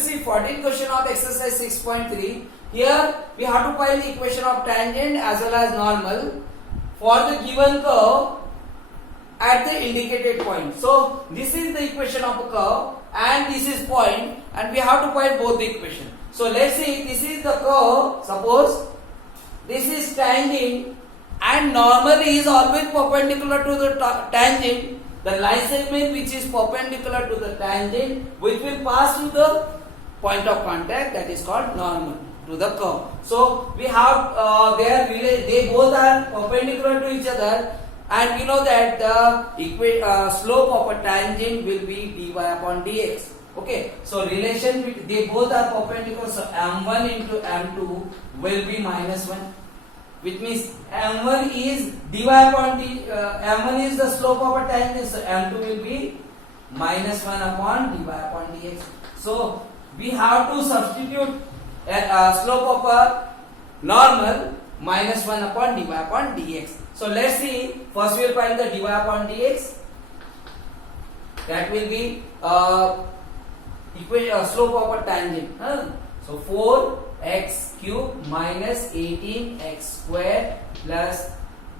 see 14th question of exercise 6.3. Here we have to find the equation of tangent as well as normal for the given curve at the indicated point. So this is the equation of a curve and this is point, and we have to find both the equation. So let's see, this is the curve. Suppose this is tangent and normal is always perpendicular to the tangent. The line segment which is perpendicular to the tangent, which will pass through the point of contact, that is called normal to the curve. So we have they both are perpendicular to each other, and we know that the slope of a tangent will be dy upon dx. Okay, so relation they both are perpendicular, so m1 into m2 will be -1, which means m1 is dy upon m1 is the slope of a tangent, so m2 will be -1 upon dy upon dx. So we have to substitute slope of a normal -1 upon dy upon dx. So let's see, first we will find the dy upon dx. That will be slope of a tangent. So 4x cube minus 18x square plus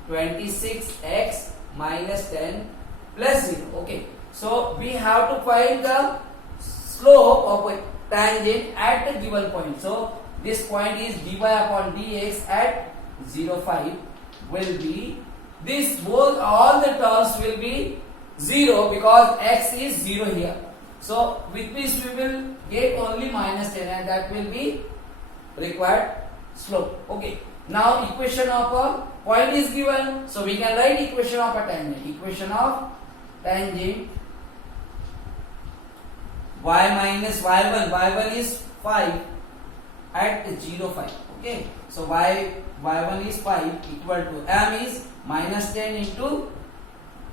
26x minus 10 plus 0. Okay, so we have to find the slope of a tangent at the given point. So this point is dy upon dx at 0, 5 will be this, both all the terms will be 0 because x is 0 here. So with this we will get only -10, and that will be required slope. Okay, now equation of a point is given, so we can write equation of a tangent. Equation of tangent y minus y1 is 5 at 0, 5. Okay, so y1 is 5 equal to m is -10 into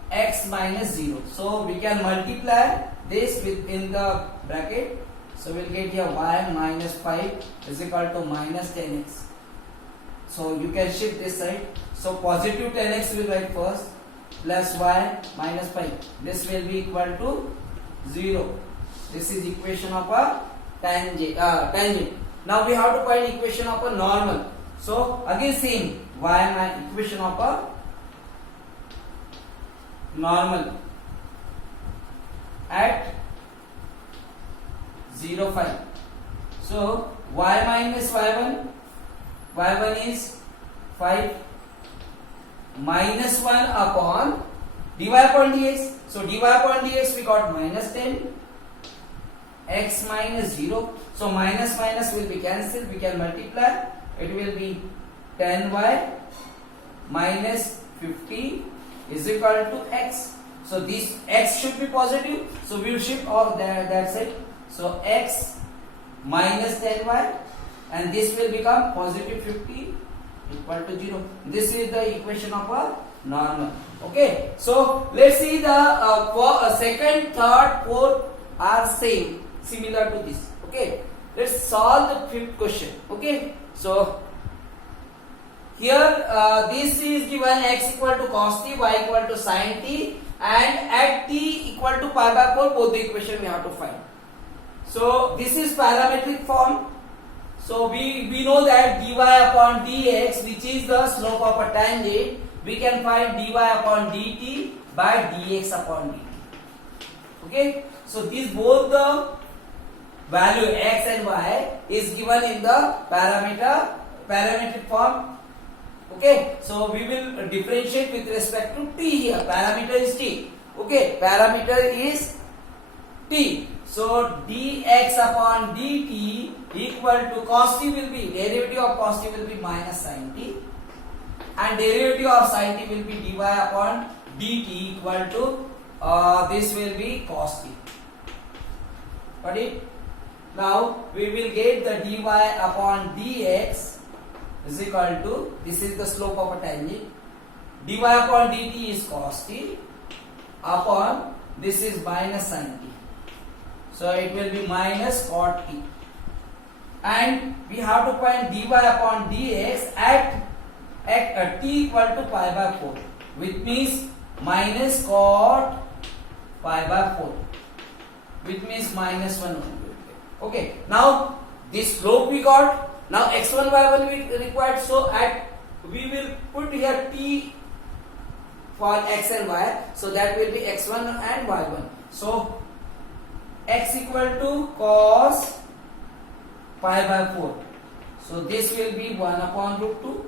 x minus 0. So we can multiply this within the bracket. So we'll get here y minus 5 is equal to -10x. So you can shift this side. So positive 10x will write first, plus y minus 5. This will be equal to 0. This is equation of a tangent. Now we have to find equation of a normal. So again same, equation of a normal at 0, 5. So y minus y1 is 5 minus 1 upon dy upon dx. So dy upon dx we got -10, x minus 0. So minus will be cancelled, we can multiply. It will be 10y minus 50 is equal to x. So this x should be positive, so we will shift all that side. So x minus 10y, and this will become positive 50 equal to 0. This is the equation of a normal. Okay, so let's see the second, third, fourth are similar to this. Okay, let's solve the fifth question. Okay, so here this is given x equal to cos t, y equal to sin t, and at t equal to pi by 4, both the equation we have to find. So this is parametric form. So we know that dy upon dx, which is the slope of a tangent, we can find dy upon dt by dx upon dt. Okay, so these both the value x and y is given in the parametric form. Okay, so we will differentiate with respect to t here. Parameter is t. Okay, parameter is t. So dx upon dt equal to cos t will be, derivative of cos t will be minus sin t, and derivative of sin t will be dy upon dt equal to this will be cos t. Got it? Now we will get the dy upon dx is equal to, this is the slope of a tangent, dy upon dt is cos t upon this is minus sin t. So it will be minus cot t, and we have to find dy upon dx at t equal to pi by 4, which means minus cot pi by 4, which means -1 only. Okay, now this slope we got. Now x1 y1 we required, so we will put here t for x and y, so that will be x1 and y1. So x equal to cos pi by 4, so this will be 1 upon root 2,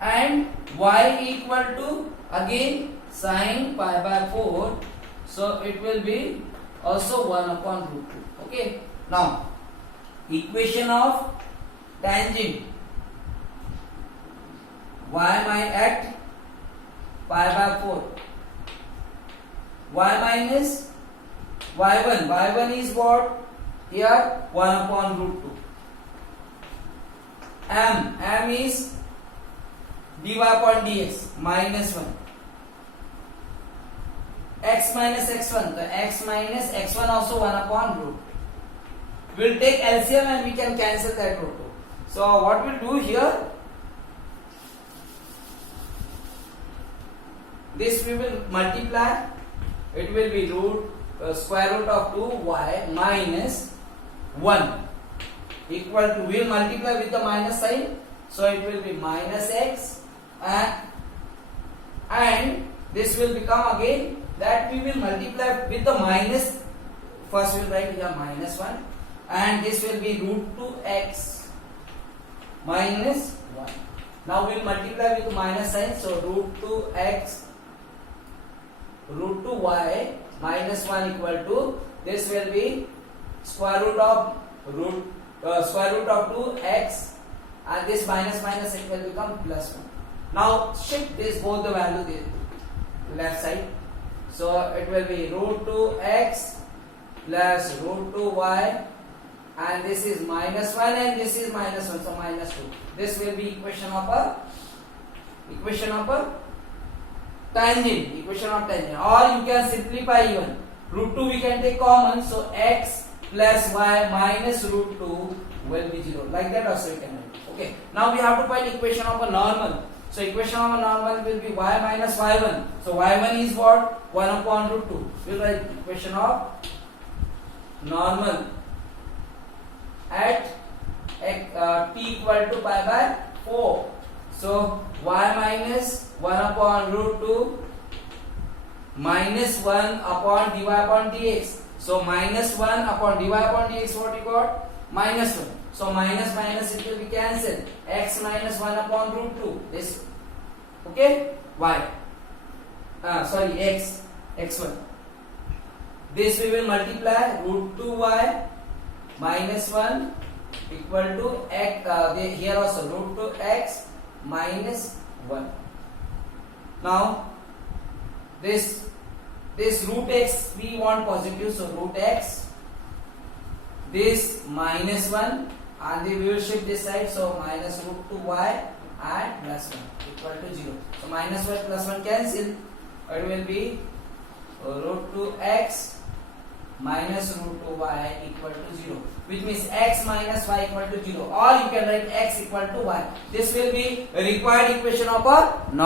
and y equal to again sin pi by 4, so it will be also 1 upon root 2. Okay, now equation of tangent y at pi by 4, y minus y1 is what? Here 1 upon root 2. M is dy upon dx minus 1. X minus x1, the x minus x1 also 1 upon root. We'll take LCM and we can cancel that root 2. So what we'll do here, this we will multiply, it will be square root of 2y minus 1 equal to, we will multiply with the minus sign, so it will be minus x, and this will become again that we will multiply with the minus, first we will write here minus 1, and this will be root 2x minus 1. Now we will multiply with the minus sign, so root 2x root 2y minus 1 equal to, this will be square root of 2x, and this minus it will become plus 1. Now shift this both the value the left side, so it will be root 2x plus root 2y, and this is minus 1 and this is minus 1, so minus 2. This will be equation of a tangent, or you can simplify even. Root 2 we can take common, so x plus y minus root 2 will be 0. Like that also you can write. Okay. Now we have to find equation of a normal. So equation of a normal will be y minus y1. So y1 is what? 1 upon root 2. We will write equation of normal at t equal to pi by 4. So y minus 1 upon root 2 minus 1 upon dy upon dx. So minus 1 upon dy upon dx, what you got? Minus 1. So minus it will be cancelled. X minus 1 upon root 2. This, okay? Y. X1. This we will multiply root 2y minus 1 equal to x, here also root 2x minus 1. Now this root x we want positive, so root x, this minus 1, and we will shift this side, so minus root 2y and plus 1 equal to 0. So minus y plus 1 cancel, it will be root 2x minus root 2y equal to 0, which means x minus y equal to 0, or you can write x equal to y. This will be a required equation of a normal.